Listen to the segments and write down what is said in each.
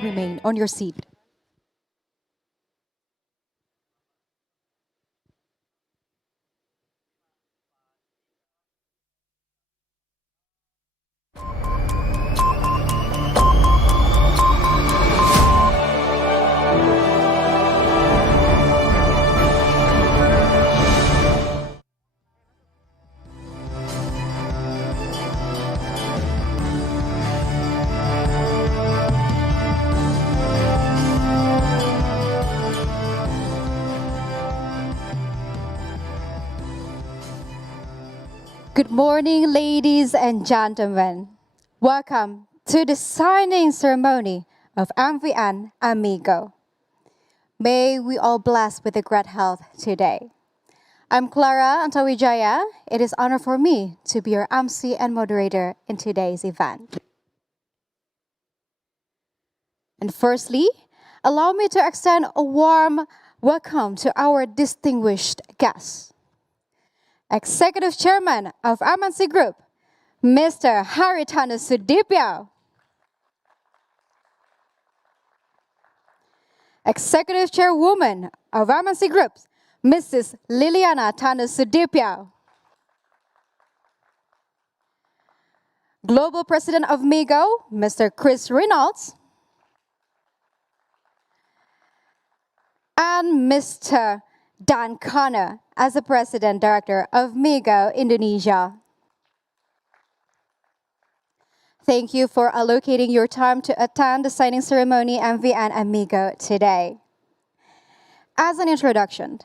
Kindly remain on your seat. Good morning, ladies and gentlemen. Welcome to the signing ceremony of MVN Migo. May we all bless with a great health today. I'm Clara Antawijaya. It is honor for me to be your MC and moderator in today's event. And firstly, allow me to extend a warm welcome to our distinguished guests. Executive Chairman of MNC Group, Mr. Haritanu Sudipyo. Executive Chairwoman of MNC Group, Mrs. Liliana Tanu Sudipyo. Global President of Migo, Mr. Chris Reynolds. And Mr. Dan Connor as the President Director of Migo Indonesia. Thank you for allocating your time to attend the signing ceremony MVN Migo today. As an introduction,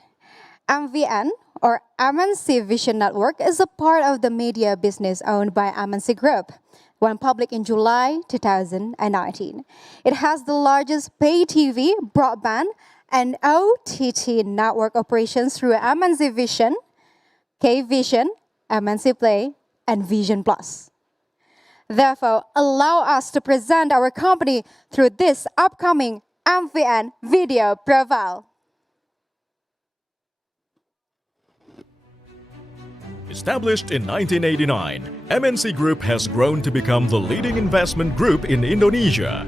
MVN or MNC Vision Network is a part of the media business owned by MNC Group, went public in July 2019. It has the largest pay TV, broadband, and OTT network operations through MNC Vision, K-Vision, MNC Play, and Vision Plus. Therefore, allow us to present our company through this upcoming MVN video profile. Established in 1989, MNC Group has grown to become the leading investment group in Indonesia.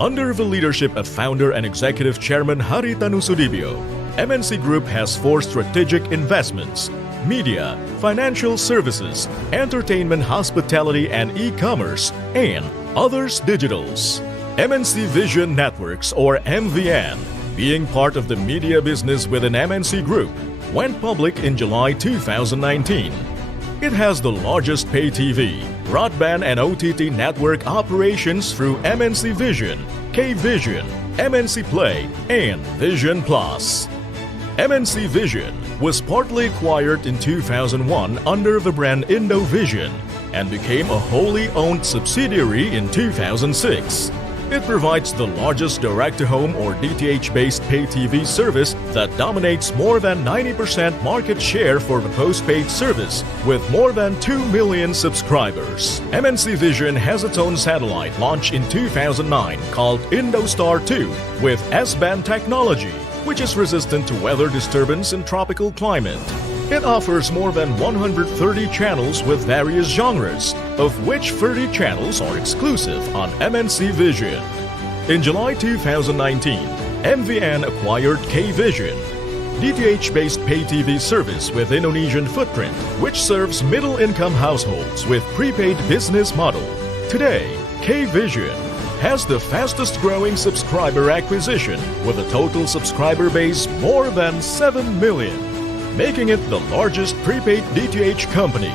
Under the leadership of founder and executive chairman Haritanu Sudipyo, MNC Group has 4 strategic investments: media, financial services, entertainment, hospitality, and e-commerce, and others digitals. MNC Vision Networks, or MVN, being part of the media business within MNC Group, went public in July 2019. It has the largest pay TV, broadband, and OTT network operations through MNC Vision, K-Vision, MNC Play, and Vision Plus. MNC Vision was partly acquired in 2001 under the brand IndoVision and became a wholly owned subsidiary in 2006. It provides the largest direct-to-home or DTH-based pay TV service that dominates more than 90% market share for the postpaid service with more than 2 million subscribers. MNC Vision has its own satellite launched in 2009 called Indostar 2 with S-band technology, which is resistant to weather disturbance in tropical climate. It offers more than 130 channels with various genres, of which 30 channels are exclusive on MNC Vision. In July 2019, MVN acquired K-Vision, DTH-based pay TV service with Indonesian footprint, which serves middle-income households with prepaid business model. Today, K-Vision has the fastest-growing subscriber acquisition with a total subscriber base more than 7 million. Making it the largest prepaid DTH company.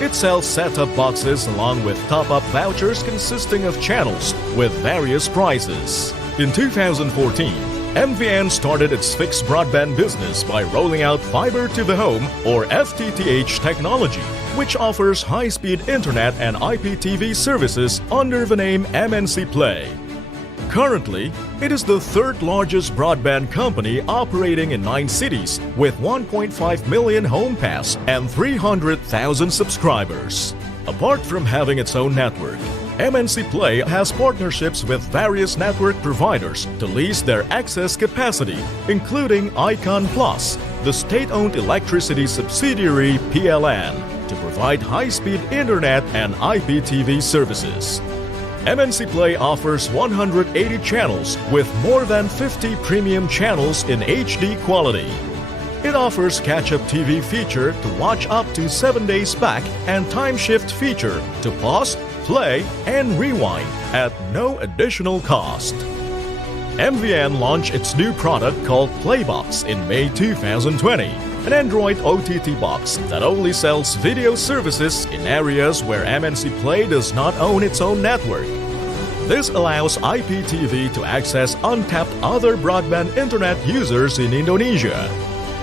It sells set-top boxes along with top-up vouchers consisting of channels with various prices. In 2014, MVN started its fixed broadband business by rolling out fiber to the home or FTTH technology, which offers high-speed internet and IPTV services under the name MNC Play. Currently, it is the 3rd largest broadband company operating in 9 cities with 1.5 million home pass and 300,000 subscribers. Apart from having its own network, MNC Play has partnerships with various network providers to lease their access capacity, including Icon Plus, the state-owned electricity subsidiary PLN, to provide high-speed internet and IPTV services. MNC Play offers 180 channels with more than 50 premium channels in HD quality. It offers catch-up TV feature to watch up to 7 days back and time shift feature to pause, play, and rewind at no additional cost. MVN launched its new product called Playbox in May 2020, an Android OTT box that only sells video services in areas where MNC Play does not own its own network. This allows IPTV to access untapped other broadband internet users in Indonesia.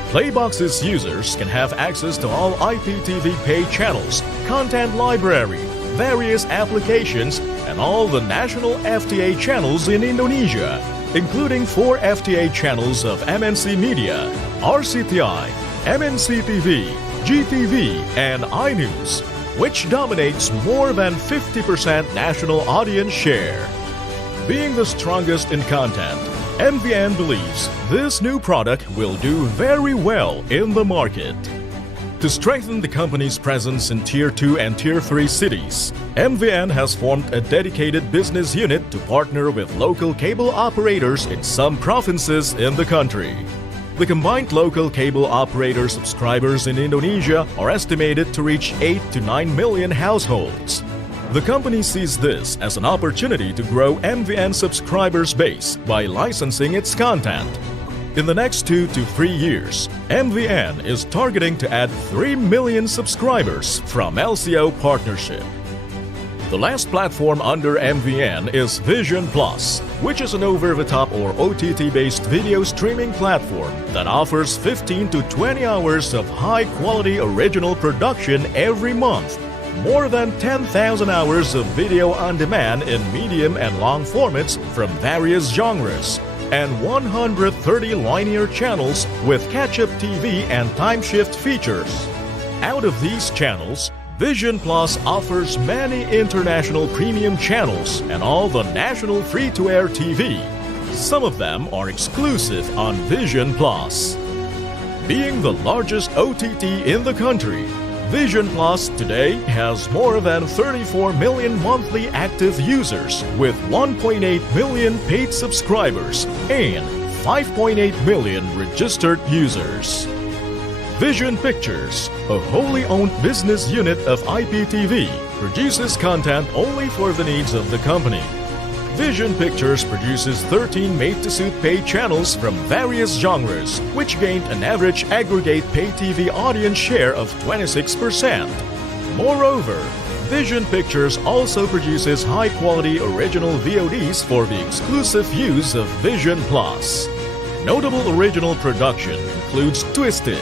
Playbox's users can have access to all IPTV pay channels, content library, various applications, and all the national FTA channels in Indonesia, including 4 FTA channels of MNC Media, RCTI, MNC TV, GTV, and iNews, which dominates more than 50% national audience share. Being the strongest in content, MVN believes this new product will do very well in the market. To strengthen the company's presence in Tier 2 and Tier 3 cities, MVN has formed a dedicated business unit to partner with local cable operators in some provinces in the country. The combined local cable operator subscribers in Indonesia are estimated to reach 8 to 9 million households. The company sees this as an opportunity to grow MVN subscribers base by licensing its content. In the next 2 to 3 years, MVN is targeting to add 3 million subscribers from LCO partnership. The last platform under MVN is Vision Plus, which is an over-the-top or OTT-based video streaming platform that offers 15 to 20 hours of high-quality original production every month, more than 10,000 hours of video on demand in medium and long formats from various genres, and 130 linear channels with catch-up TV and time shift features. Out of these channels, Vision Plus offers many international premium channels and all the national free-to-air TV. Some of them are exclusive on Vision Plus. Being the largest OTT in the country, Vision Plus today has more than 34 million monthly active users with 1.8 million paid subscribers and 5.8 million registered users. Vision Pictures, a wholly owned business unit of IPTV, produces content only for the needs of the company. Vision Pictures produces 13 made-to-suit pay channels from various genres, which gained an average aggregate pay TV audience share of 26%. Moreover, Vision Pictures also produces high-quality original VODs for the exclusive use of Vision Plus. Notable original production includes Twisted,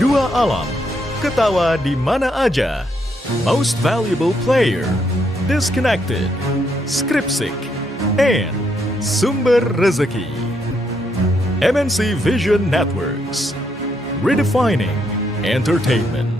Dua Alam, Ketawa di Mana Aja, Most Valuable Player, Disconnected, Skripsik, and Sumber Rezeki. MNC Vision Networks, redefining entertainment.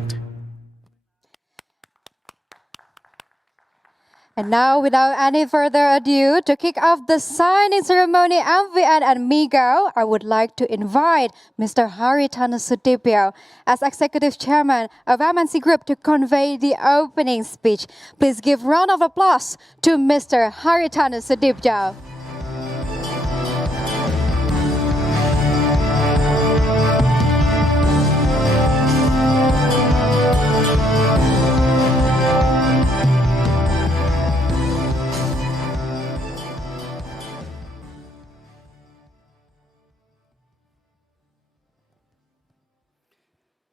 And now, without any further ado, to kick off the signing ceremony MVN and Migo, I would like to invite Mr. Haritanu Sudipyo as Executive Chairman of MNC Group to convey the opening speech. Please give round of applause to Mr. Haritanu Sudipyo.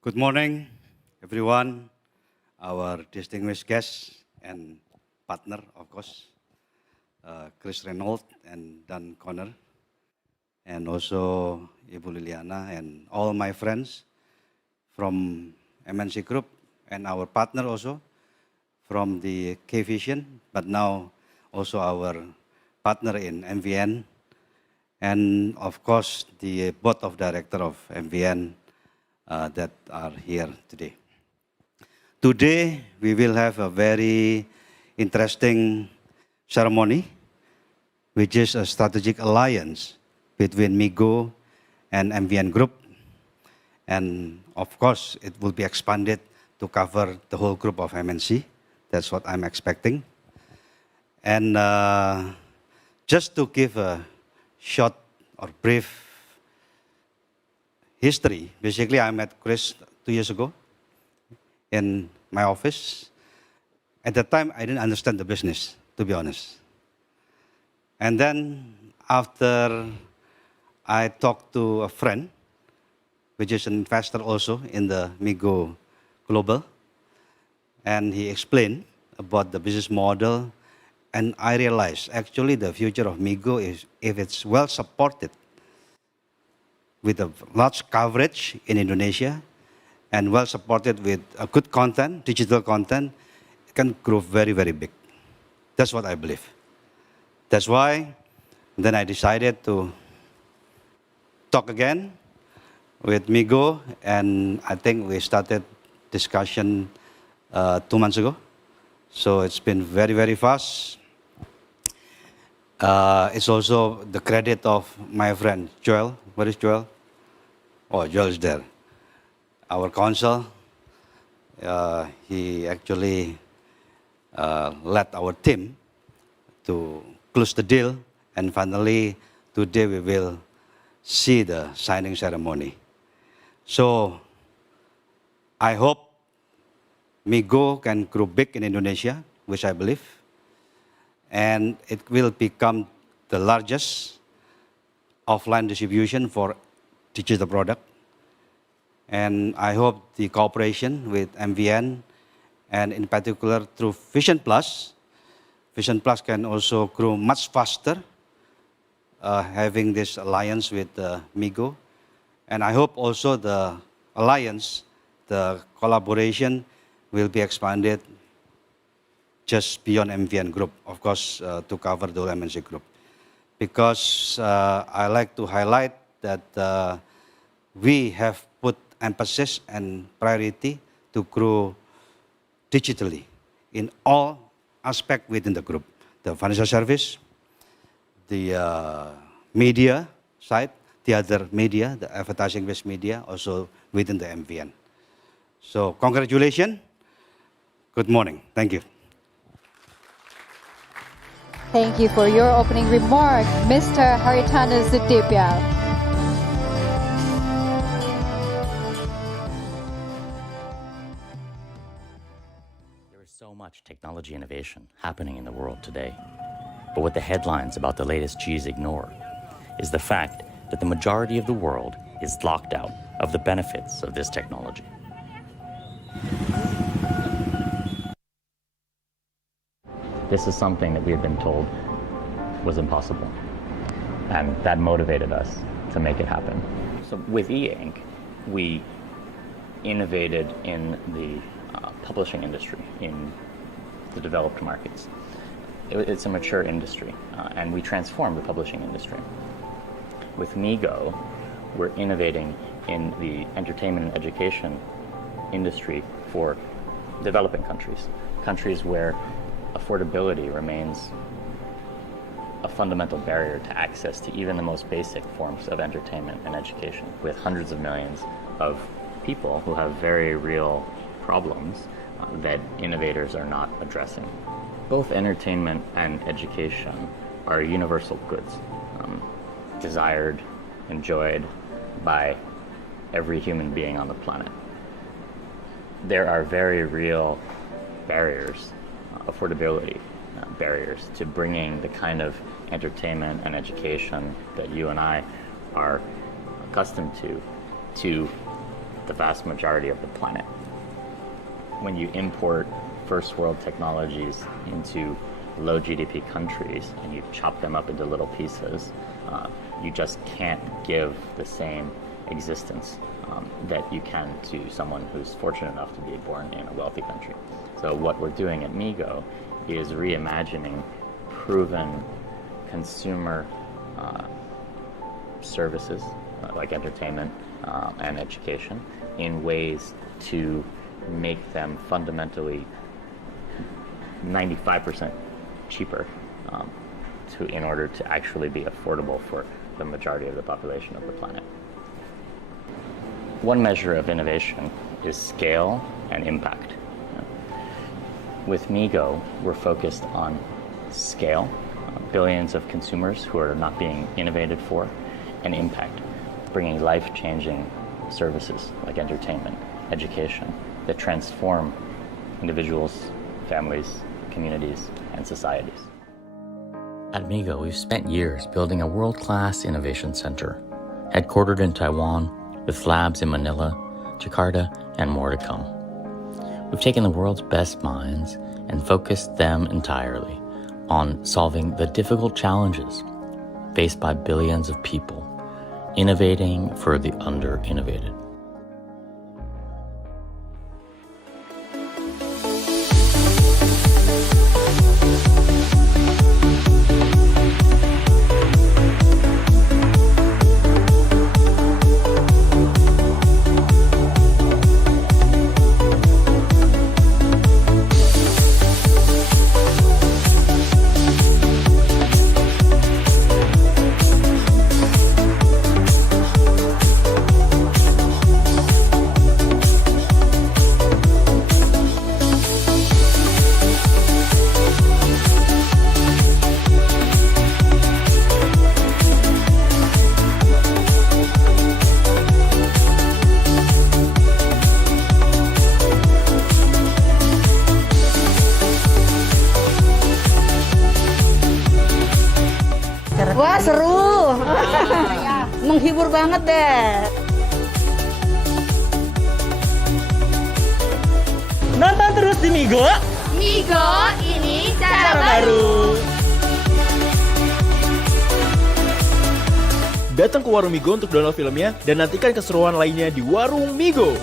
Good morning, everyone, our distinguished guests and partner, of course, Chris Reynolds and Dan Connor, and also Ibu Liliana and all my friends from MNC Group and our partner also from the K-Vision, but now also our partner in MVN, and of course the board of director of MVN that are here today. Today, we will have a very interesting ceremony, which is a strategic alliance between Migo and MVN Group. And of course, it will be expanded to cover the whole group of MNC. That's what I'm expecting. And just to give a short or brief history, basically I met Chris 2 years ago in my office. At that time, I didn't understand the business, to be honest. And then after I talked to a friend, which is an investor also in the Migo Global, and he explained about the business model, and I realized actually the future of Migo is if it's well supported with a large coverage in Indonesia and well supported with a good content, digital content, it can grow very, very big. That's what I believe. That's why then I decided to talk again with Migo, and I think we started discussion 2 months ago. So it's been very, very fast. It's also the credit of my friend Joel. Where is Joel? Oh, Joel is there. Our counsel, he actually led our team to close the deal, and finally today we will see the signing ceremony. So I hope Migo can grow big in Indonesia, which I believe, and it will become the largest offline distribution for digital product. And I hope the cooperation with MVN, and in particular through Vision Plus can also grow much faster, having this alliance with Migo. And I hope also the alliance, the collaboration will be expanded just beyond MVN Group, of course, to cover the whole MNC Group. Because I like to highlight that we have put emphasis and priority to grow digitally in all aspects within the group. The financial service, the media side, the other media, the advertising-based media, also within the MVN. So congratulations. Good morning. Thank you. Thank you for your opening remark, Mr. Haritanu Sudipya. There is so much technology innovation happening in the world today. But what the headlines about the latest Gs ignore is the fact that the majority of the world is locked out of the benefits of this technology. This is something that we had been told was impossible, and that motivated us to make it happen. So with e-ink, we innovated in the publishing industry in the developed markets. It's a mature industry, and we transformed the publishing industry. With Migo, we're innovating in the entertainment and education industry for developing countries, countries where affordability remains a fundamental barrier to access to even the most basic forms of entertainment and education, with hundreds of millions of people who have very real problems that innovators are not addressing. Both entertainment and education are universal goods, desired, enjoyed by every human being on the planet. There are very real barriers, affordability barriers, to bringing the kind of entertainment and education that you and I are accustomed to the vast majority of the planet. When you import first world technologies into low GDP countries and you chop them up into little pieces, you just can't give the same existence that you can to someone who's fortunate enough to be born in a wealthy country. So what we're doing at Migo is reimagining proven consumer services like entertainment and education in ways to make them fundamentally 95% cheaper in order to actually be affordable for the majority of the population of the planet. One measure of innovation is scale and impact. With Migo, we're focused on scale, billions of consumers who are not being innovated for, and impact, bringing life-changing services like entertainment, education, that transform individuals, families, communities, and societies. At Migo, we've spent years building a world-class innovation center, headquartered in Taiwan, with labs in Manila, Jakarta, and more to come. We've taken the world's best minds and focused them entirely on solving the difficult challenges faced by billions of people, innovating for the under-innovated. Wah, seru. Menghibur banget deh. Nonton terus di Migo. Migo, ini Cara baru. Datang ke Warung Migo untuk download filmnya dan nantikan keseruan lainnya di Warung Migo.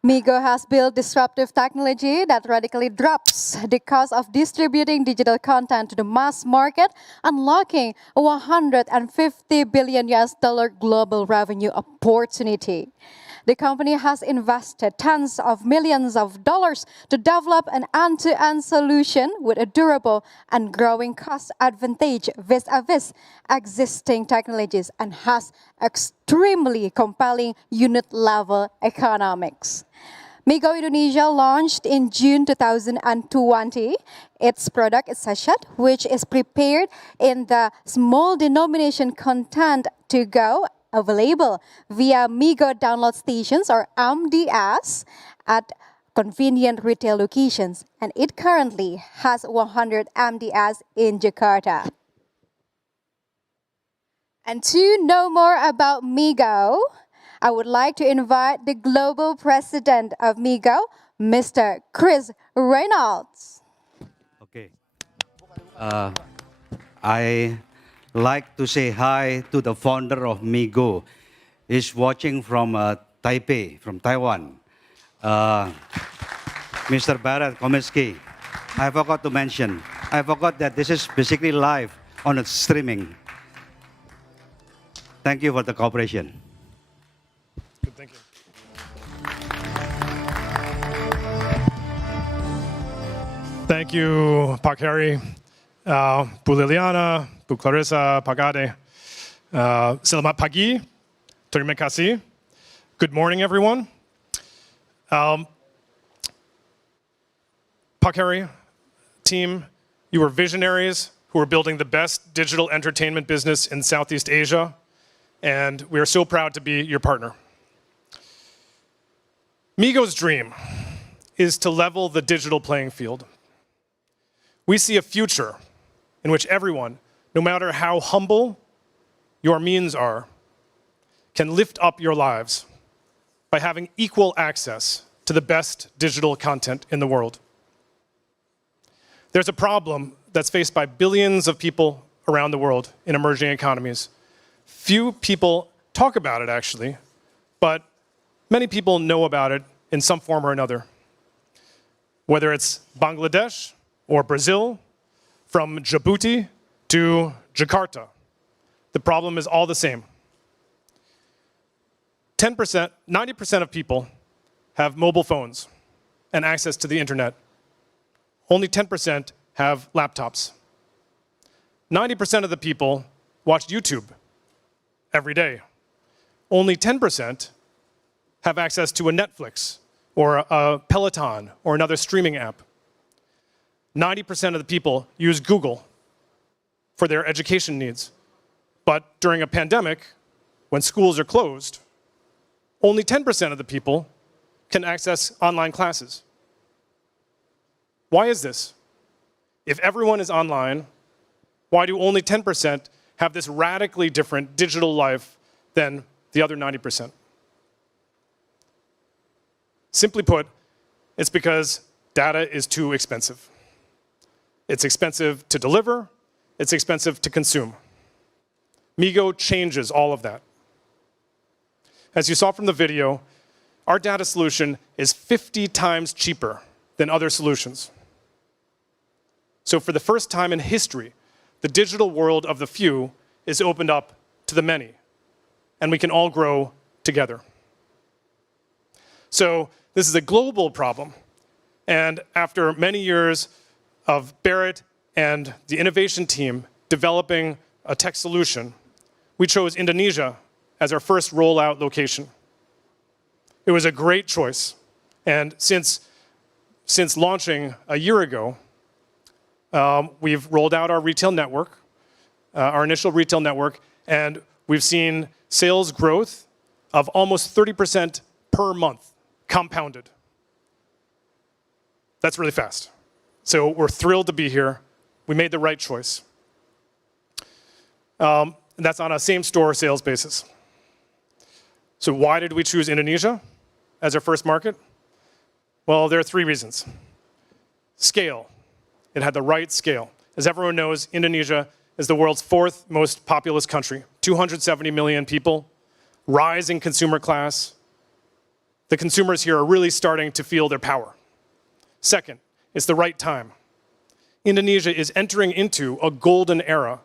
Migo has built disruptive technology that radically drops the cost of distributing digital content to the mass market, unlocking a $150 billion global revenue opportunity. The company has invested tens of millions of dollars to develop an end-to-end solution with a durable and growing cost advantage vis-a-vis existing technologies and has extremely compelling unit-level economics. Migo Indonesia launched in June 2020. Its product is Sachet, which is prepared in the small denomination content to go, available via Migo download stations or MDS at convenient retail locations, and it currently has 100 MDS in Jakarta. And to know more about Migo, I would like to invite the global president of Migo, Mr. Chris Reynolds. Okay. I like to say hi to the founder of Migo. He's watching from Taipei, from Taiwan. Mr. Bharat Komisky. I forgot to mention. I forgot that this is basically live on a streaming. Thank you for the cooperation. Good, thank you. Thank you, Pak Harry, Bu Liliana, Bu Clarissa, Pak Ade. Selamat pagi, terima kasih. Good morning, everyone. Pak Harry, team, you are visionaries who are building the best digital entertainment business in Southeast Asia, and we are so proud to be your partner. Migo's dream is to level the digital playing field. We see a future in which everyone, no matter how humble your means are, can lift up your lives by having equal access to the best digital content in the world. There's a problem that's faced by billions of people around the world in emerging economies. Few people talk about it, actually, but many people know about it in some form or another. Whether it's Bangladesh or Brazil, from Djibouti to Jakarta, the problem is all the same. 10%, 90% of people have mobile phones and access to the internet. Only 10% have laptops. 90% of the people watch YouTube every day. Only 10% have access to a Netflix or a Peloton or another streaming app. 90% of the people use Google for their education needs. But during a pandemic, when schools are closed, only 10% of the people can access online classes. Why is this? If everyone is online, why do only 10% have this radically different digital life than the other 90%? Simply put, it's because data is too expensive. It's expensive to deliver, it's expensive to consume. Migo changes all of that. As you saw from the video, our data solution is 50 times cheaper than other solutions. So for the first time in history, the digital world of the few is opened up to the many, and we can all grow together. So this is a global problem, and after many years of Barrett and the innovation team developing a tech solution, we chose Indonesia as our first rollout location. It was a great choice, and since launching a year ago, we've rolled out our retail network, our initial retail network, and we've seen sales growth of almost 30% per month, compounded. That's really fast. So we're thrilled to be here. We made the right choice. And that's on a same-store sales basis. So why did we choose Indonesia as our first market? Well, there are 3 reasons. Scale. It had the right scale. As everyone knows, Indonesia is the world's 4th most populous country, 270 million people, rising consumer class. The consumers here are really starting to feel their power. Second, it's the right time. Indonesia is entering into a golden era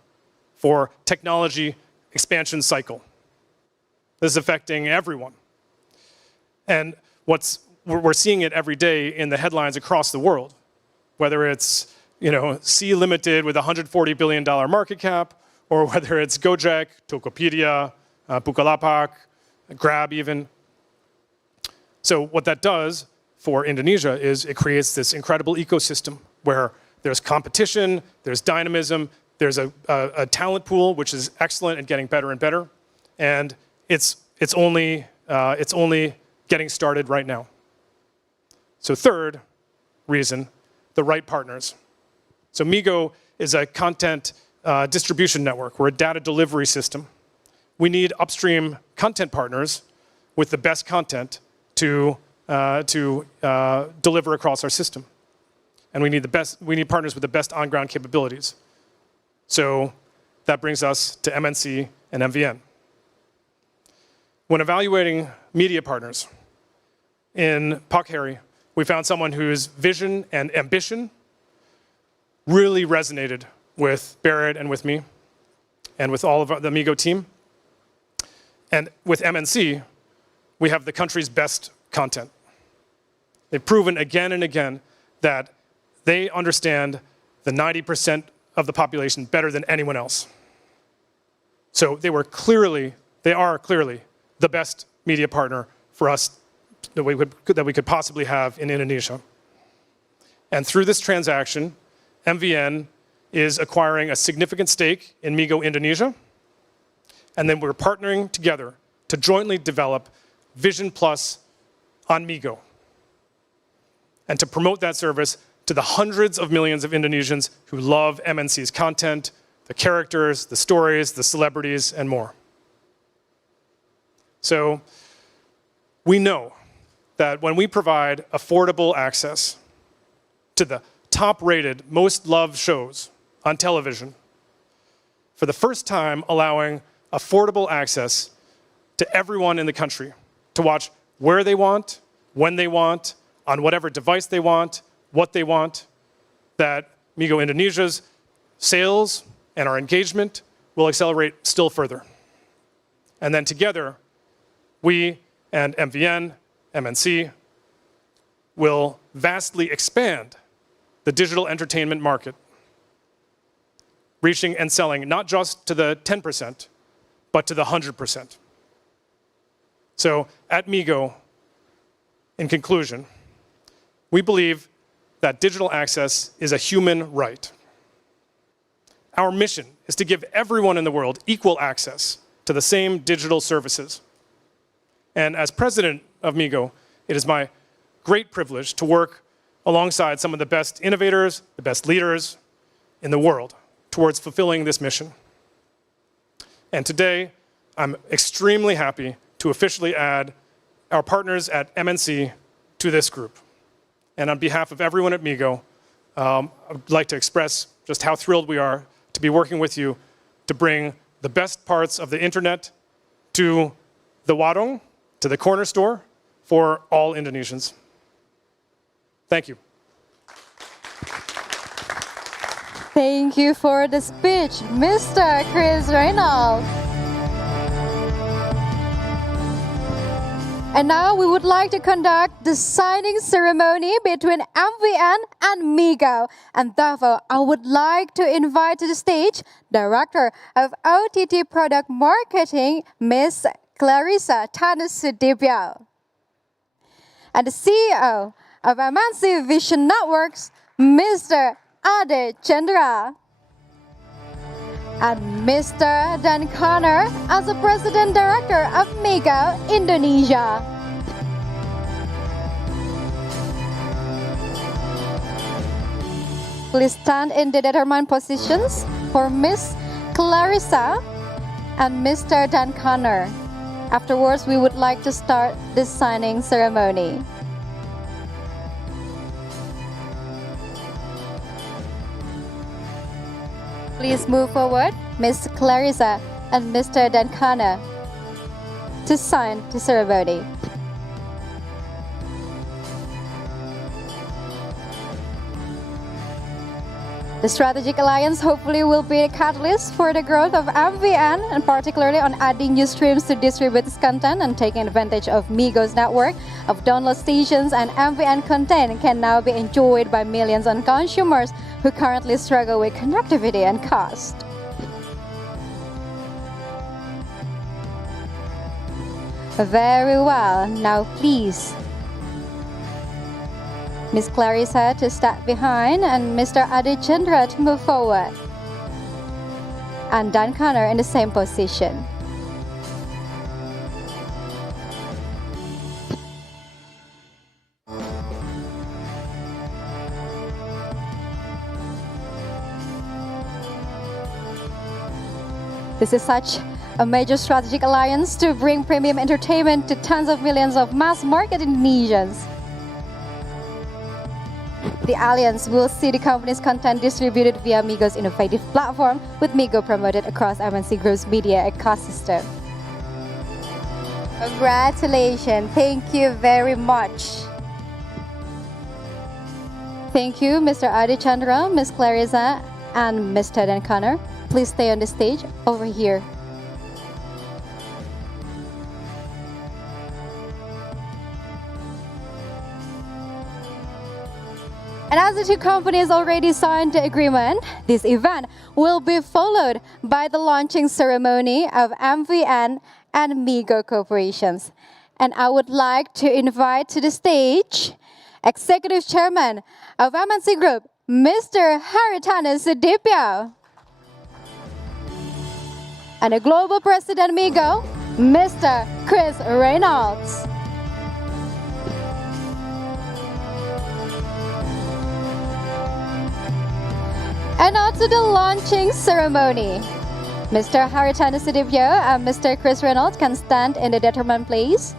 for technology expansion cycle. This is affecting everyone. And we're seeing it every day in the headlines across the world, whether it's Sea Limited with a $140 billion market cap, or whether it's Gojek, Tokopedia, Bukalapak, Grab even. So what that does for Indonesia is it creates this incredible ecosystem where there's competition, there's dynamism, there's a talent pool which is excellent and getting better and better, and it's only getting started right now. So third reason, the right partners. So Migo is a content distribution network. We're a data delivery system. We need upstream content partners with the best content to deliver across our system. And we need partners with the best on-ground capabilities. So that brings us to MNC and MVN. When evaluating media partners in Pakeri, we found someone whose vision and ambition really resonated with Barrett and with me and with all of the Migo team. And with MNC, we have the country's best content. They've proven again and again that they understand the 90% of the population better than anyone else. So they are clearly the best media partner for us that we could possibly have in Indonesia. And through this transaction, MVN is acquiring a significant stake in Migo Indonesia, and then we're partnering together to jointly develop Vision Plus on Migo, and to promote that service to the hundreds of millions of Indonesians who love MNC's content, the characters, the stories, the celebrities, and more. So we know that when we provide affordable access to the top-rated, most loved shows on television, for the first time allowing affordable access to everyone in the country to watch where they want, when they want, on whatever device they want, what they want, that Migo Indonesia's sales and our engagement will accelerate still further. And then together, we and MVN, MNC, will vastly expand the digital entertainment market. reaching and selling not just to the 10%, but to the 100%. So at Migo, in conclusion, we believe that digital access is a human right. Our mission is to give everyone in the world equal access to the same digital services. And as president of Migo, it is my great privilege to work alongside some of the best innovators, the best leaders in the world towards fulfilling this mission. And today, I'm extremely happy to officially add our partners at MNC to this group. And on behalf of everyone at Migo, I'd like to express just how thrilled we are to be working with you to bring the best parts of the internet to the warung, to the corner store, for all Indonesians. Thank you. Thank you for the speech, Mr. Chris Reynolds. And now we would like to conduct the signing ceremony between MVN and Migo. And therefore, I would like to invite to the stage Director of OTT Product Marketing, Ms. Clarissa Tanusudibyo, and the CEO of MNC Vision Networks, Mr. Ade Chandra, and Mr. Dan Connor as the President Director of Migo Indonesia. Please stand in the determined positions for Ms. Clarissa and Mr. Dan Connor. Afterwards, we would like to start this signing ceremony. Please move forward, Ms. Clarissa and Mr. Dan Connor, to sign the ceremony. The strategic alliance hopefully will be a catalyst for the growth of MVN, and particularly on adding new streams to distribute this content and taking advantage of Migo's network of download stations, and MVN content can now be enjoyed by millions of consumers who currently struggle with connectivity and cost. Very well. Now please, Ms. Clarissa to step behind and Mr. Ade Chandra to move forward. And Dan Connor in the same position. This is such a major strategic alliance to bring premium entertainment to tens of millions of mass-market Indonesians. The alliance will see the company's content distributed via Migo's innovative platform, with Migo promoted across MNC Group's media ecosystem. Congratulations. Thank you very much. Thank you, Mr. Ade Chandra, Ms. Clarissa, and Mr. Dan Connor. Please stay on the stage over here. And as the two companies already signed the agreement, this event will be followed by the launching ceremony of MVN and Migo corporations. And I would like to invite to the stage Executive Chairman of MNC Group, Mr. Haritanu Sudipyo, and the Global President Migo, Mr. Chris Reynolds. And now to the launching ceremony. Mr. Haritanu Sudipyo and Mr. Chris Reynolds can stand in the determined place.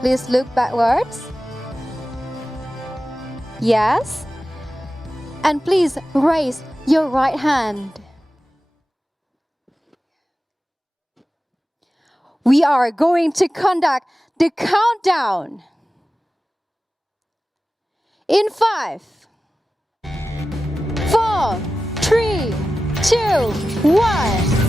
Please look backwards. Yes. And please raise your right hand. We are going to conduct the countdown in 5, 4, 3, 2, 1.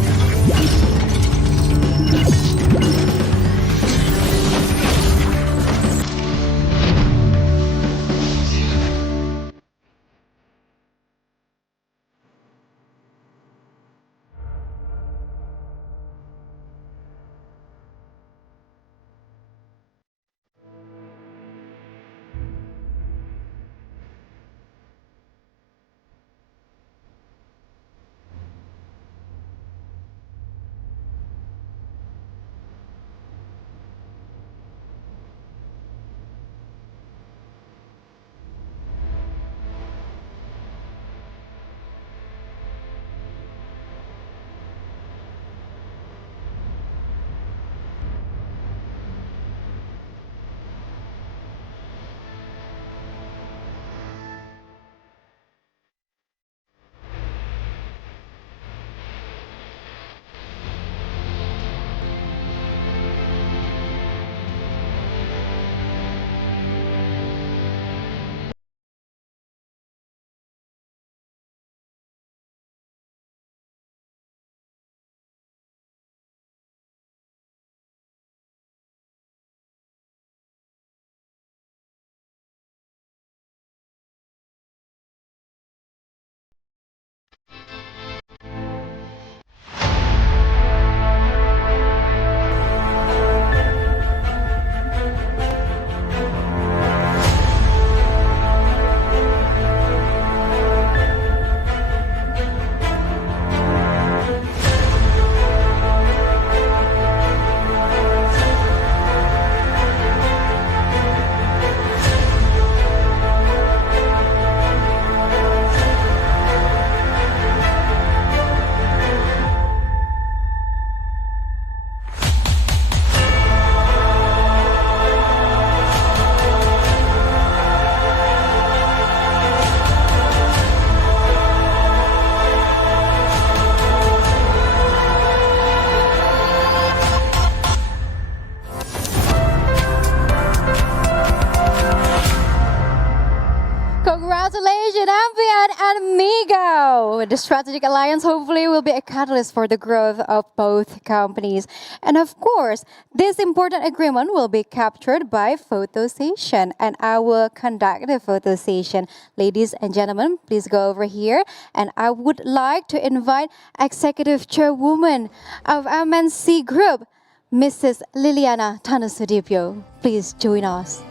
Congratulations, MVN and Migo! The strategic alliance hopefully will be a catalyst for the growth of both companies. And of course, this important agreement will be captured by photo session, and I will conduct the photo session. Ladies and gentlemen, please go over here, and I would like to invite Executive Chairwoman of MNC Group, Mrs. Liliana Tanusudipyo. Please join us.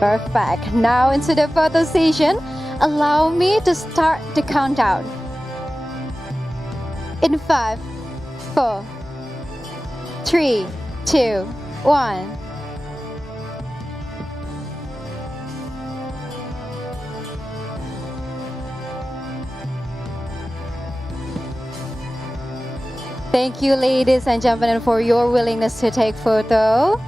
Perfect. Now into the photo session. Allow me to start the countdown. In 5, 4, 3, 2, 1. Thank you, ladies and gentlemen, for your willingness to take photo.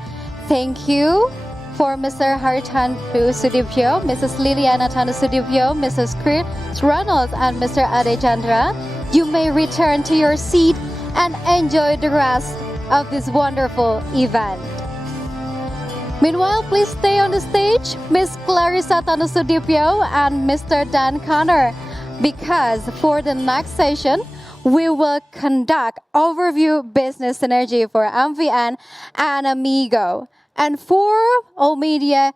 Thank you for Mr. Haritandu Sudipyo, Mrs. Liliana Tanusudipyo, Mrs. Chris Reynolds, and Mr. Ade Chandra. You may return to your seat and enjoy the rest of this wonderful event. Meanwhile, please stay on the stage, Ms. Clarissa Tanusudipyo and Mr. Dan Connor, because for the next session, we will conduct overview business synergy for MVN and Migo. And for all media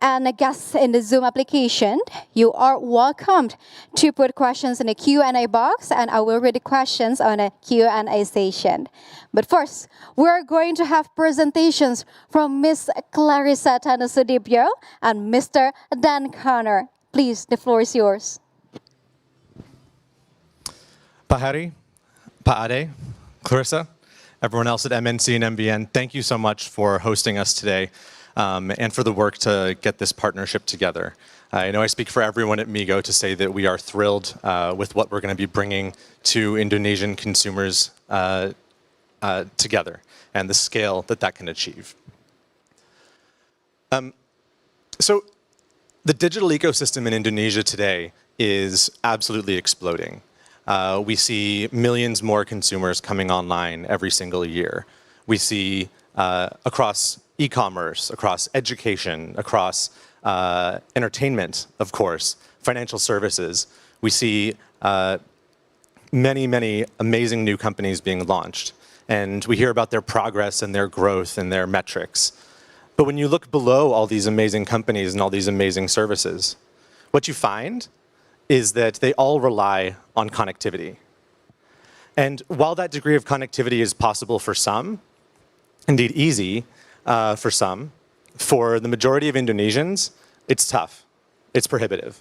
and guests in the Zoom application, you are welcomed to put questions in the Q&A box, and I will read the questions on a Q&A session. But first, we're going to have presentations from Ms. Clarissa Tanusudipyo and Mr. Dan Connor. Please, the floor is yours. Pak Hari, Pak Ade, Clarissa, everyone else at MNC and MVN, thank you so much for hosting us today and for the work to get this partnership together. I know I speak for everyone at Migo to say that we are thrilled with what we're going to be bringing to Indonesian consumers together and the scale that that can achieve. So the digital ecosystem in Indonesia today is absolutely exploding. We see millions more consumers coming online every single year. We see across e-commerce, across education, across entertainment, of course, financial services. We see many, many amazing new companies being launched. And we hear about their progress and their growth and their metrics. But when you look below all these amazing companies and all these amazing services, what you find is that they all rely on connectivity. And while that degree of connectivity is possible for some, indeed easy for some, for the majority of Indonesians, it's tough. It's prohibitive.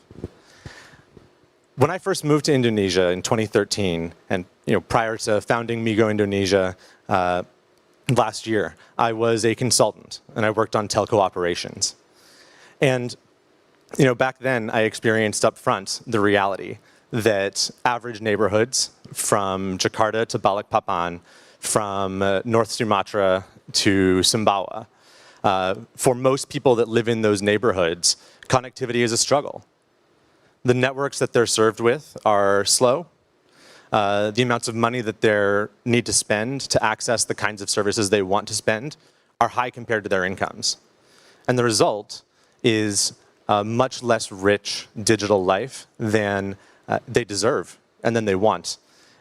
When I first moved to Indonesia in 2013, and prior to founding Migo Indonesia last year, I was a consultant, and I worked on telco operations. And back then, I experienced up front the reality that average neighborhoods from Jakarta to Balikpapan, from North Sumatra to Sumbawa, for most people that live in those neighborhoods, connectivity is a struggle. The networks that they're served with are slow. The amounts of money that they need to spend to access the kinds of services they want to spend are high compared to their incomes. And the result is a much less rich digital life than they deserve and than they want,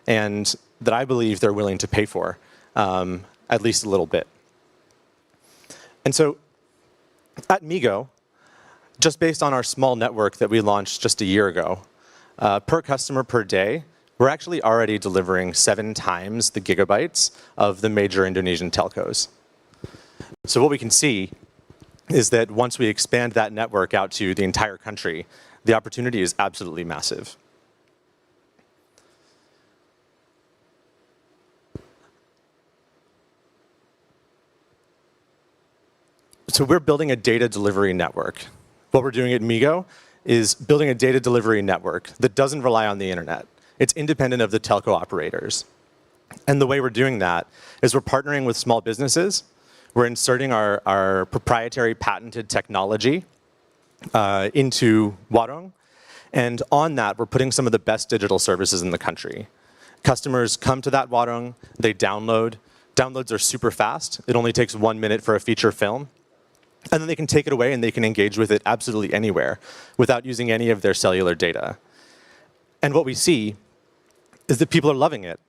and that I believe they're willing to pay for, at least a little bit. And so at Migo, just based on our small network that we launched just a year ago, per customer per day, we're actually already delivering 7 times the gigabytes of the major Indonesian telcos. So what we can see is that once we expand that network out to the entire country, the opportunity is absolutely massive. So we're building a data delivery network. What we're doing at Migo is building a data delivery network that doesn't rely on the internet. It's independent of the telco operators. And the way we're doing that is we're partnering with small businesses. We're inserting our proprietary patented technology into Warung. And on that, we're putting some of the best digital services in the country. Customers come to that warung, they download. Downloads are super fast. It only takes 1 minute for a feature film. And then they can take it away and they can engage with it absolutely anywhere without using any of their cellular data. And what we see is that people are loving it.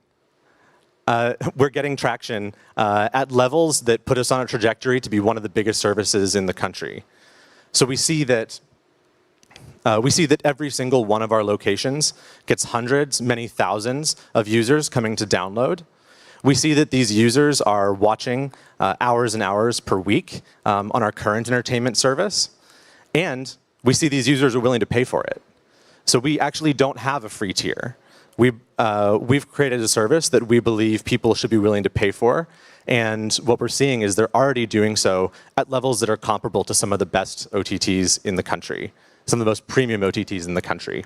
We're getting traction at levels that put us on a trajectory to be one of the biggest services in the country. So we see that every single one of our locations gets hundreds, many thousands of users coming to download. We see that these users are watching hours and hours per week on our current entertainment service. And we see these users are willing to pay for it. So we actually don't have a free tier. We've created a service that we believe people should be willing to pay for. And what we're seeing is they're already doing so at levels that are comparable to some of the best OTTs in the country, some of the most premium OTTs in the country.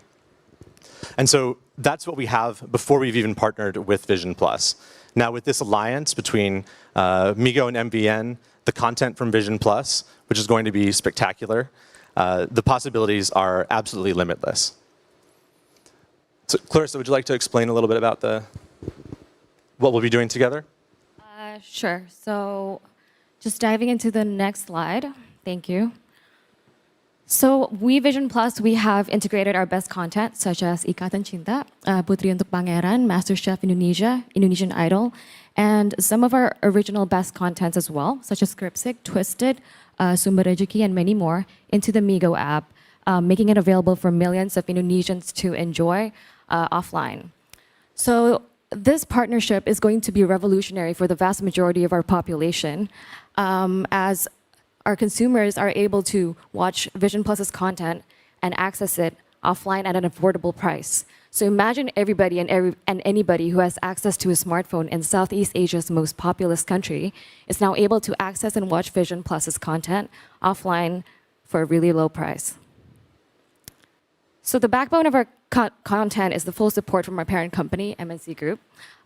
And so that's what we have before we've even partnered with Vision Plus. Now with this alliance between Migo and MVN, the content from Vision Plus, which is going to be spectacular, the possibilities are absolutely limitless. So Clarissa, would you like to explain a little bit about what we'll be doing together? Sure. So just diving into the next slide. Thank you. So we Vision Plus, we have integrated our best content such as Ikatan Cinta, Putri Untuk Pangeran, MasterChef Indonesia, Indonesian Idol, and some of our original best contents as well, such as Skripsik, Twisted, Sumber Rezeki, and many more, into the Migo app, making it available for millions of Indonesians to enjoy offline. So this partnership is going to be revolutionary for the vast majority of our population, as our consumers are able to watch Vision Plus's content and access it offline at an affordable price. So imagine everybody and anybody who has access to a smartphone in Southeast Asia's most populous country is now able to access and watch Vision Plus's content offline for a really low price. So the backbone of our content is the full support from our parent company, MNC Group.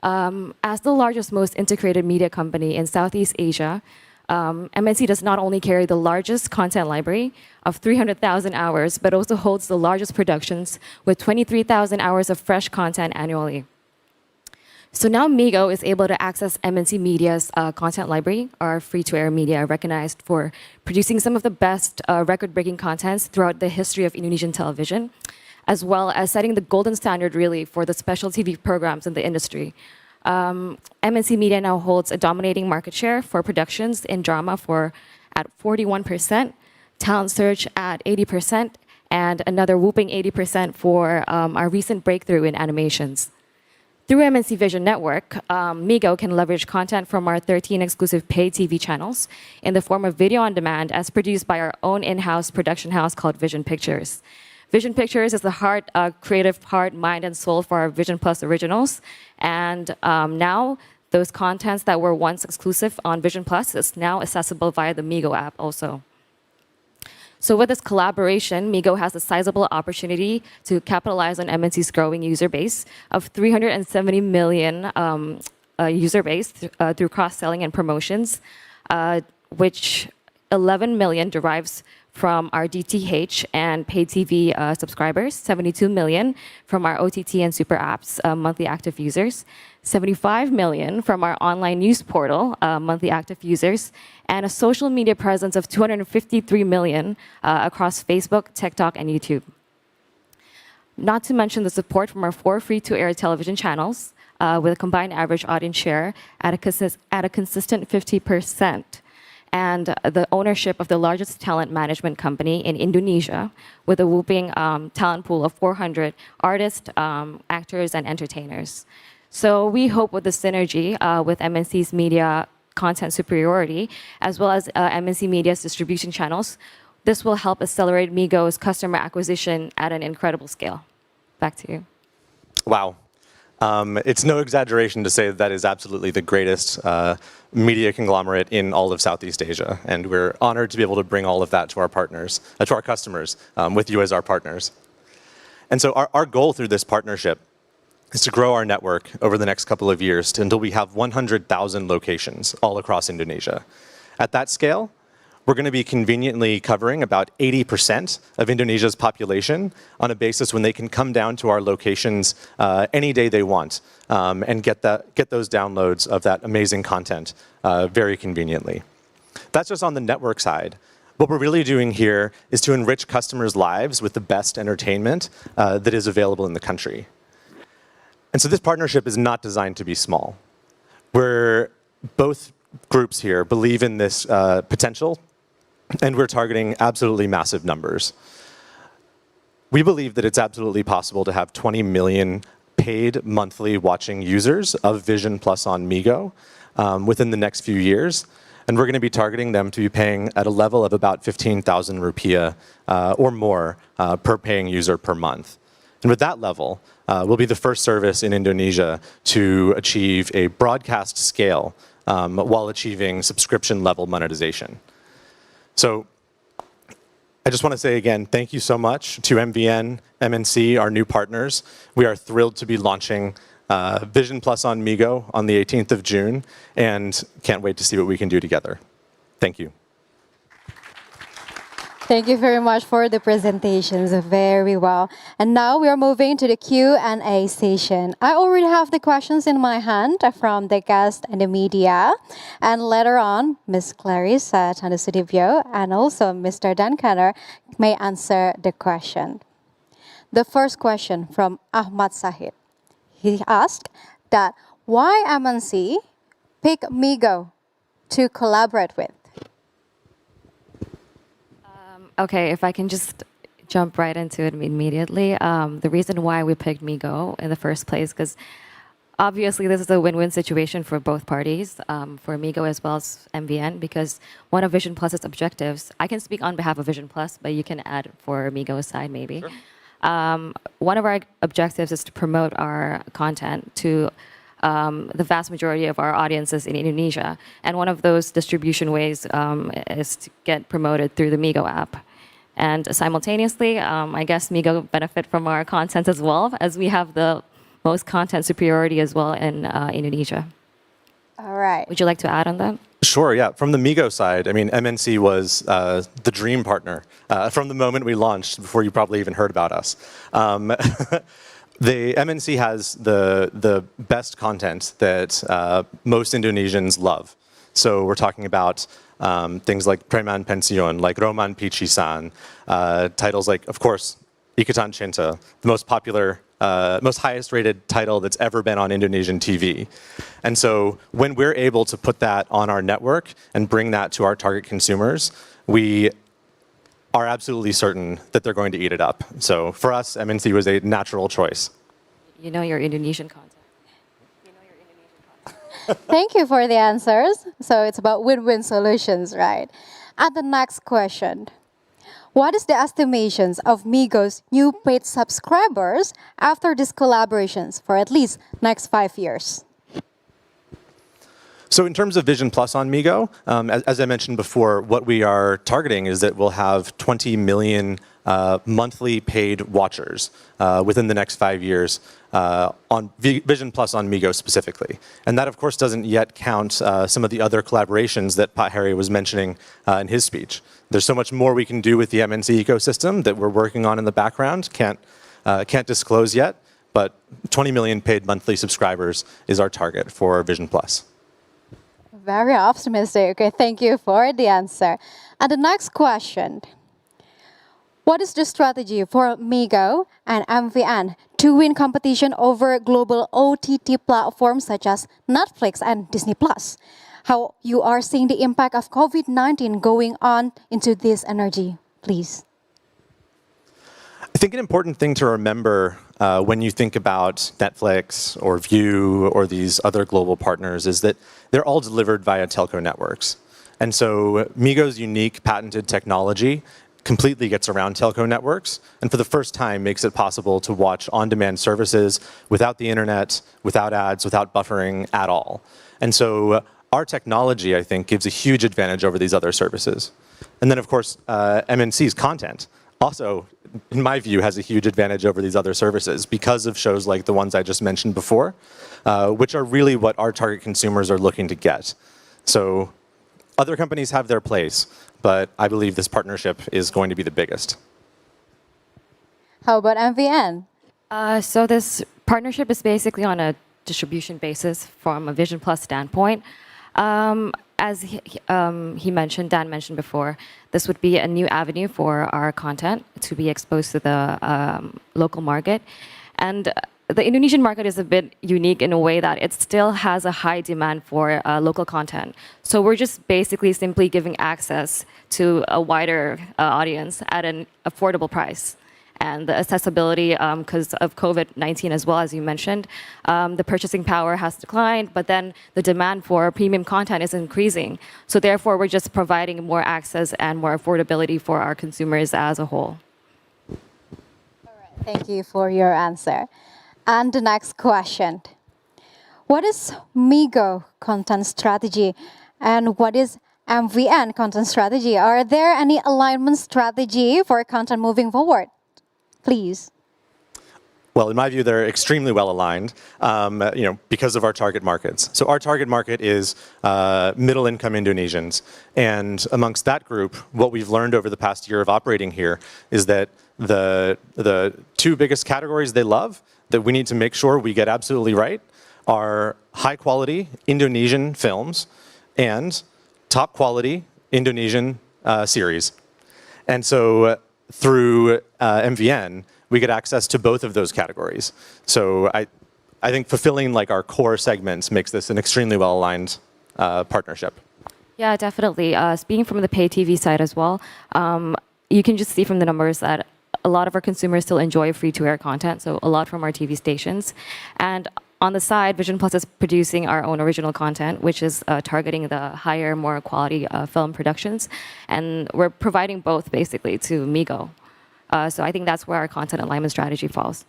As the largest, most integrated media company in Southeast Asia, MNC does not only carry the largest content library of 300,000 hours, but also holds the largest productions with 23,000 hours of fresh content annually. So now Migo is able to access MNC Media's content library, our free-to-air media recognized for producing some of the best record-breaking contents throughout the history of Indonesian television, as well as setting the golden standard really for the special TV programs in the industry. MNC Media now holds a dominating market share for productions in drama at 41%, talent search at 80%, and another whooping 80% for our recent breakthrough in animations. Through MNC Vision Network, Migo can leverage content from our 13 exclusive paid TV channels in the form of video on demand as produced by our own in-house production house called Vision Pictures. Vision Pictures is the creative heart, mind, and soul for our Vision Plus originals. And now, those contents that were once exclusive on Vision Plus is now accessible via the Migo app also. So with this collaboration, Migo has a sizable opportunity to capitalize on MNC's growing user base of 370 million user base through cross-selling and promotions, which 11 million derives from our DTH and paid TV subscribers, 72 million from our OTT and super apps monthly active users, 75 million from our online news portal monthly active users, and a social media presence of 253 million across Facebook, TikTok, and YouTube. Not to mention the support from our 4 free-to-air television channels with a combined average audience share at a consistent 50%. And the ownership of the largest talent management company in Indonesia with a whooping talent pool of 400 artists, actors, and entertainers. So we hope with the synergy with MNC's media content superiority, as well as MNC Media's distribution channels, this will help accelerate Migo's customer acquisition at an incredible scale. Back to you. Wow. It's no exaggeration to say that is absolutely the greatest media conglomerate in all of Southeast Asia. And we're honored to be able to bring all of that to our partners, to our customers, with you as our partners. And so our goal through this partnership is to grow our network over the next couple of years until we have 100,000 locations all across Indonesia. At that scale, we're going to be conveniently covering about 80% of Indonesia's population on a basis when they can come down to our locations any day they want and get those downloads of that amazing content very conveniently. That's just on the network side. What we're really doing here is to enrich customers' lives with the best entertainment that is available in the country. And so this partnership is not designed to be small. Both groups here believe in this potential, and we're targeting absolutely massive numbers. We believe that it's absolutely possible to have 20 million paid monthly watching users of Vision Plus on Migo within the next few years. And we're going to be targeting them to be paying at a level of about 15,000 rupiah or more per paying user per month. And with that level, we'll be the first service in Indonesia to achieve a broadcast scale while achieving subscription level monetization. So I just want to say again, thank you so much to MVN, MNC, our new partners. We are thrilled to be launching Vision Plus on Migo on the 18th of June, and can't wait to see what we can do together. Thank you. Thank you very much for the presentations, very well. And now we are moving to the Q&A session. I already have the questions in my hand from the guests and the media. And later on, Ms. Clarice Tanusudibyo and also Mr. Dan Kanner may answer the question. The first question from Ahmad Sahid. He asked that why MNC pick Migo to collaborate with? Okay, if I can just jump right into it immediately. The reason why we picked Migo in the first place, because obviously this is a win-win situation for both parties, for Migo as well as MVN, because one of Vision Plus's objectives, I can speak on behalf of Vision Plus, but you can add for Migo's side maybe. Sure. One of our objectives is to promote our content to the vast majority of our audiences in Indonesia. And one of those distribution ways is to get promoted through the Migo app. And simultaneously, I guess Migo benefit from our content as well, as we have the most content superiority as well in Indonesia. All right. Would you like to add on that? Sure, yeah. From the Migo side, I mean, MNC was the dream partner from the moment we launched, before you probably even heard about us. The MNC has the best content that most Indonesians love. So we're talking about things like Preman Pensiun, like Roman Pichisan, titles like, of course, Ikatan Cinta, the most popular, most highest rated title that's ever been on Indonesian TV. And so when we're able to put that on our network and bring that to our target consumers, we are absolutely certain that they're going to eat it up. So for us, MNC was a natural choice. You know your Indonesian content. Thank you for the answers. So it's about win-win solutions, right? And the next question. What is the estimations of Migo's new paid subscribers after these collaborations for at least next 5 years? So in terms of Vision Plus on Migo, as I mentioned before, what we are targeting is that we'll have 20 million monthly paid watchers within the next 5 years on Vision Plus on Migo specifically. And that, of course, doesn't yet count some of the other collaborations that Pat Harry was mentioning in his speech. There's so much more we can do with the MNC ecosystem that we're working on in the background. Can't disclose yet, but 20 million paid monthly subscribers is our target for Vision Plus. Very optimistic. Okay, thank you for the answer. And the next question. What is the strategy for Migo and MVN to win competition over global OTT platforms such as Netflix and Disney+? How you are seeing the impact of COVID-19 going on into this energy, please? I think an important thing to remember when you think about Netflix or View or these other global partners is that they're all delivered via telco networks. And so Migo's unique patented technology completely gets around telco networks, and for the first time makes it possible to watch on-demand services without the internet, without ads, without buffering at all. And so our technology, I think, gives a huge advantage over these other services. And then, of course, MNC's content also, in my view, has a huge advantage over these other services because of shows like the ones I just mentioned before, which are really what our target consumers are looking to get. So other companies have their place, but I believe this partnership is going to be the biggest. How about MVN? So this partnership is basically on a distribution basis from a Vision Plus standpoint. As he mentioned, Dan mentioned before, this would be a new avenue for our content to be exposed to the local market. And the Indonesian market is a bit unique in a way that it still has a high demand for local content. So we're just basically simply giving access to a wider audience at an affordable price. And the accessibility, because of COVID-19 as well, as you mentioned, the purchasing power has declined, but then the demand for premium content is increasing. So therefore, we're just providing more access and more affordability for our consumers as a whole. Thank you for your answer. And the next question. What is Migo content strategy and what is MVN content strategy? Are there any alignment strategy for content moving forward? Please. Well, in my view, they're extremely well aligned, because of our target markets. So our target market is middle-income Indonesians, and amongst that group, what we've learned over the past year of operating here is that the two biggest categories they love that we need to make sure we get absolutely right are high-quality Indonesian films and top-quality Indonesian series. And so through MVN, we get access to both of those categories. So I think fulfilling like our core segments makes this an extremely well-aligned partnership. Yeah, definitely. Speaking from the pay TV side as well, you can just see from the numbers that a lot of our consumers still enjoy free-to-air content, so a lot from our TV stations. And on the side, Vision Plus is producing our own original content, which is targeting the higher, more quality film productions. And we're providing both, basically, to Migo. So I think that's where our content alignment strategy falls.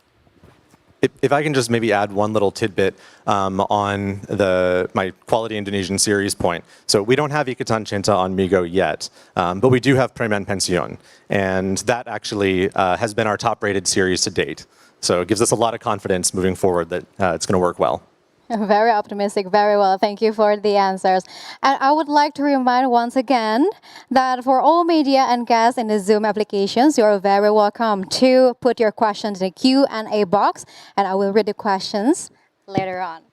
If I can just maybe add one little tidbit on my quality Indonesian series point. So we don't have Ikatan Cinta on Migo yet, but we do have Preman Pension. And that actually has been our top-rated series to date. So it gives us a lot of confidence moving forward that it's going to work well. Very optimistic, very well. Thank you for the answers. And I would like to remind once again that for all media and guests in the Zoom applications, you're very welcome to put your questions in the Q&A box, and I will read the questions later on.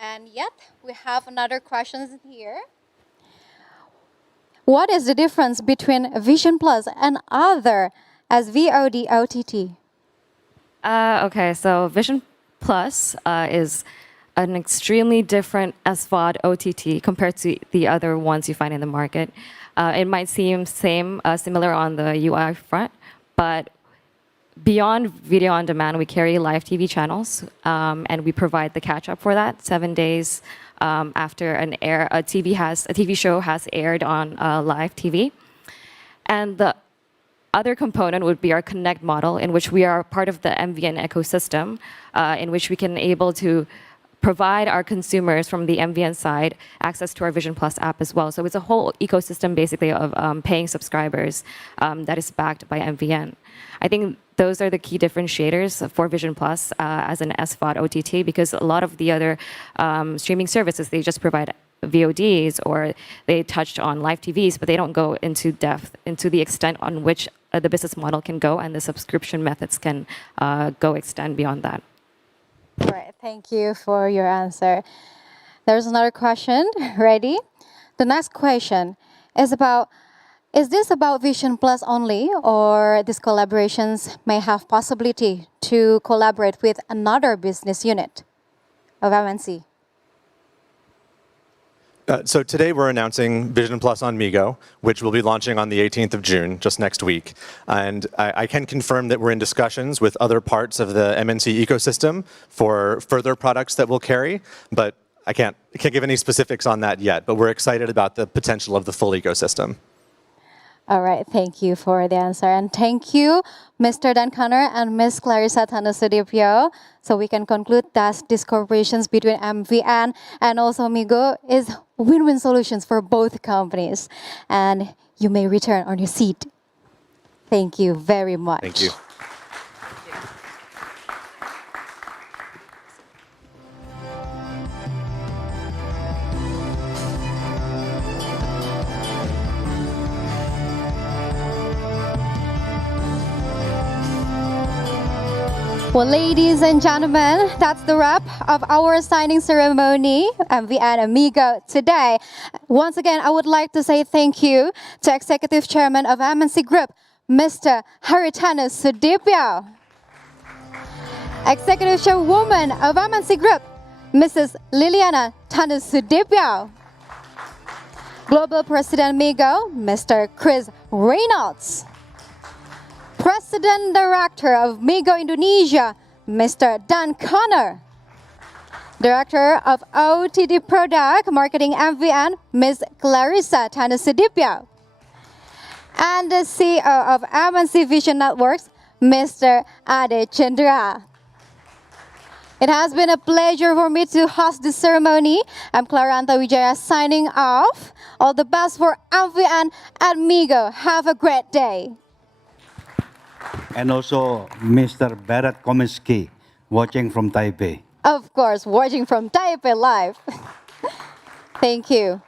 And yet, we have another question here. What is the difference between Vision Plus and other as VOD OTT? Okay, so Vision Plus is an extremely different SVOD OTT compared to the other ones you find in the market. It might seem similar on the UI front, but beyond video on demand, we carry live TV channels, and we provide the catch-up for that 7 days after a TV show has aired on live TV. And the other component would be our Connect model, in which we are part of the MVN ecosystem, in which we can able to provide our consumers from the MVN side access to our Vision Plus app as well. So it's a whole ecosystem, basically, of paying subscribers that is backed by MVN. I think those are the key differentiators for Vision Plus as an SVOD OTT, because a lot of the other streaming services, they just provide VODs or they touch on live TVs, but they don't go into depth, into the extent on which the business model can go and the subscription methods can extend beyond that. All right, thank you for your answer. There's another question. Ready? The next question is this about Vision Plus only, or these collaborations may have possibility to collaborate with another business unit of MNC? So today we're announcing Vision Plus on Migo, which will be launching on the 18th of June, just next week. And I can confirm that we're in discussions with other parts of the MNC ecosystem for further products that we'll carry, but I can't give any specifics on that yet, but we're excited about the potential of the full ecosystem. All right, thank you for the answer. And thank you, Mr. Dan Connor and Ms. Clarissa Tanusudipyo. So we can conclude that these cooperations between MVN and also Migo is win-win solutions for both companies. And you may return on your seat. Thank you very much. Thank you. Well, ladies and gentlemen, that's the wrap of our signing ceremony, MVN Migo, today. Once again, I would like to say thank you to Executive Chairman of MNC Group, Mr. Haritanu Sudipyo. Executive Chairwoman of MNC Group, Mrs. Liliana Tanusudipyo. Global President Migo, Mr. Chris Reynolds. President Director of Migo Indonesia, Mr. Dan Connor. Director of OTD Product Marketing MVN, Ms. Clarissa Tanusudipyo. And the CEO of MNC Vision Networks, Mr. Ade Chandra. It has been a pleasure for me to host this ceremony. I'm Claranta Wijaya signing off. All the best for MVN and Migo. Have a great day. And also Mr. Barrett Komisky, watching from Taipei. Of course, watching from Taipei live. Thank you.